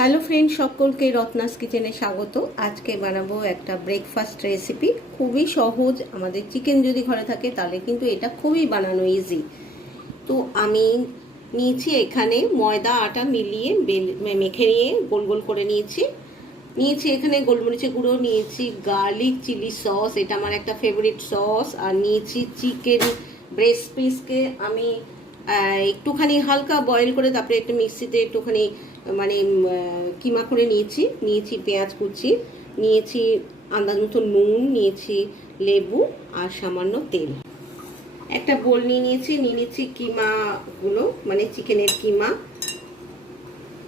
Hello friend সকলকে রত্নাস কিচেনে স্বাগত। আজকে বানাবো একটা ব্রেকফাস্ট রেসিপি খুবই সহজ, আমাদের চিকেন যদি ঘরে থাকে তাহলে কিন্তু এটা খুবই বানানো ইজি তো আমি নিয়েছি এখানে ময়দা, আটা মিলিয়ে মেখে নিয়ে গোল গোল করে নিয়েছি। নিয়েছি এখানে গোলমরিচের গুঁড়ো, নিয়েছি গার্লিক চিলি সস এটা আমার একটা ফেভারিট সস আর নিয়েছি চিকেন ব্রেস্ট পিসকে আমি একটুখানি হালকা বয়েল করে তারপরে একটু মিক্সিতে একটুখানি মানে কিমা করে নিয়েছি। নিয়েছি পেঁয়াজ কুচি, নিয়েছি আন্দাজ মতো নুন, নিয়েছি লেবু আর সামান্য তেল। একটা বোল নিয়ে নিয়েছি, নিয়ে নিচ্ছি কিমাগুলো মানে চিকেনের কিমা।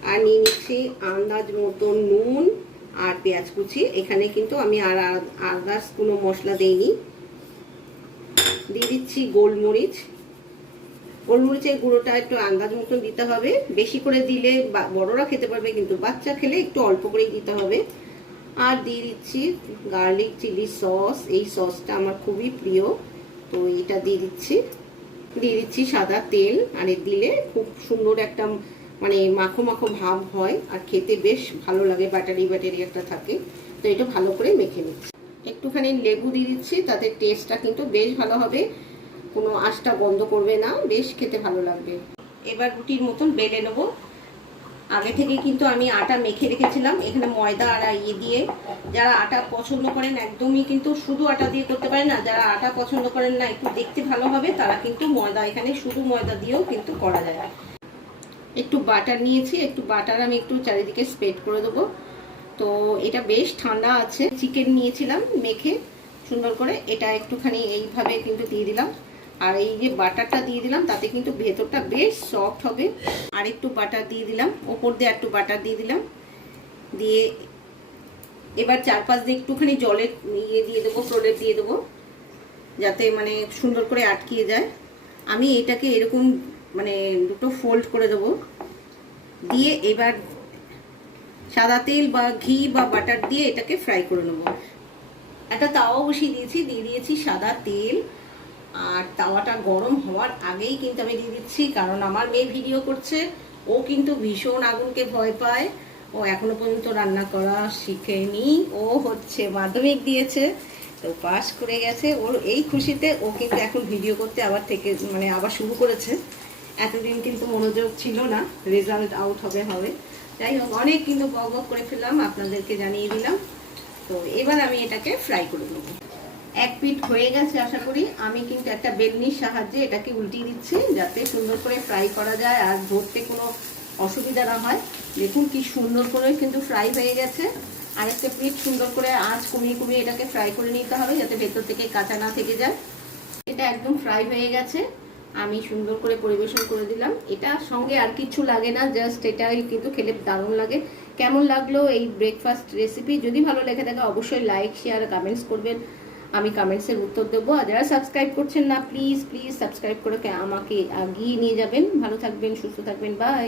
আর নিয়ে নিচ্ছি আন্দাজ মতো নুন আর পেঁয়াজ কুচি। এখানে কিন্তু আমি আর আদার্স কোনো মশলা দেইনি। দিয়ে দিচ্ছি গোলমরিচ। গোলমরিচের গুঁড়োটা একটু আন্দাজ মতন দিতে হবে। বেশি করে দিলে বড়রা খেতে পারবে, কিন্তু বাচ্চা খেলে একটু অল্প করেই দিতে হবে। আর দিয়ে দিচ্ছি গার্লিক চিলি সস। এই সসটা আমার খুবই প্রিয়। তো এটা দিয়ে দিচ্ছি। দিয়ে দিচ্ছি সাদা তেল। আর দিলে খুব সুন্দর একটা মানে মাখো মাখো ভাব হয়। আর খেতে বেশ ভালো লাগে ব্যাটারি ব্যাটারি একটা থাকে। তো এটা ভালো করে মেখে নিচ্ছি। একটুখানি লেবু দিয়ে দিচ্ছি, তাতে টেস্টটা কিন্তু বেশ ভালো হবে। কোনো আঁশটা বন্ধ করবে না, বেশ খেতে ভালো লাগবে। এবার রুটির মতন বেলে নেব। আগে থেকে কিন্তু আমি আটা মেখে রেখেছিলাম, এখানে ময়দা আর ইয়ে দিয়ে। যারা আটা পছন্দ করেন, একদমই কিন্তু শুধু আটা দিয়ে করতে পারেন না, যারা আটা পছন্দ করেন না, একটু দেখতে ভালো হবে, তারা কিন্তু ময়দা এখানে শুধু ময়দা দিয়েও কিন্তু করা যায়। একটু বাটার নিয়েছি, একটু বাটার আমি একটু চারিদিকে স্প্রেড করে দেবো। তো এটা বেশ ঠান্ডা আছে। চিকেন নিয়েছিলাম মেখে, সুন্দর করে। এটা একটুখানি এইভাবে কিন্তু দিয়ে দিলাম। আর এই যে বাটারটা দিয়ে দিলাম, তাতে কিন্তু ভেতরটা বেশ সফট হবে। আর একটু বাটার দিয়ে দিলাম, ওপর দিয়ে একটু বাটার দিয়ে দিলাম। দিয়ে এবার চারপাশ দিয়ে একটুখানি জলের ইয়ে দিয়ে দেবো, প্রলেপ দিয়ে দেবো, যাতে মানে সুন্দর করে আটকিয়ে যায়। আমি এটাকে এরকম মানে দুটো ফোল্ড করে দেবো। দিয়ে এবার সাদা তেল বা ঘি বা বাটার দিয়ে এটাকে ফ্রাই করে নেব। একটা তাওয়া বসিয়ে দিয়েছি, দিয়ে দিয়েছি সাদা তেল। আর তাওয়াটা গরম হওয়ার আগেই কিন্তু আমি দিয়ে দিচ্ছি, কারণ আমার মেয়ে ভিডিও করছে, ও কিন্তু ভীষণ আগুনকে ভয় পায়। ও এখনও পর্যন্ত রান্না করা শিখেনি, ও হচ্ছে মাধ্যমিক দিয়েছে, তো পাস করে গেছে। ওর এই খুশিতে ও কিন্তু এখন ভিডিও করতে আবার থেকে মানে আবার শুরু করেছে। এতদিন কিন্তু মনোযোগ ছিল না, রেজাল্ট আউট হবে হবে। যাই হোক, অনেক কিন্তু বক বক করে ফেললাম, আপনাদেরকে জানিয়ে দিলাম। তো এবার আমি এটাকে ফ্রাই করে নেব। এক পিঠ হয়ে গেছে আশা করি। আমি কিন্তু একটা বেলনির সাহায্যে এটাকে উল্টিয়ে দিচ্ছি যাতে সুন্দর করে ফ্রাই করা যায় আর ধরতে কোনো অসুবিধা না হয়। দেখুন কি সুন্দর করে কিন্তু ফ্রাই হয়ে গেছে। আর একটা পিঠ সুন্দর করে আঁচ কমিয়ে কমিয়ে এটাকে ফ্রাই করে নিতে হবে যাতে ভেতর থেকে কাঁচা না থেকে যায়। এটা একদম ফ্রাই হয়ে গেছে। আমি সুন্দর করে পরিবেশন করে দিলাম। এটা সঙ্গে আর কিছু লাগে না, জাস্ট এটাই কিন্তু খেলে দারুণ লাগে। কেমন লাগল এই ব্রেকফাস্ট রেসিপি যদি ভালো লেগে থাকে অবশ্যই লাইক শেয়ার কমেন্টস করবেন। আমি কমেন্টসের উত্তর দেবো। আর যারা সাবস্ক্রাইব করছেন না প্লিজ প্লিজ সাবস্ক্রাইব করে আমাকে এগিয়ে নিয়ে যাবেন। ভালো থাকবেন, সুস্থ থাকবেন বাই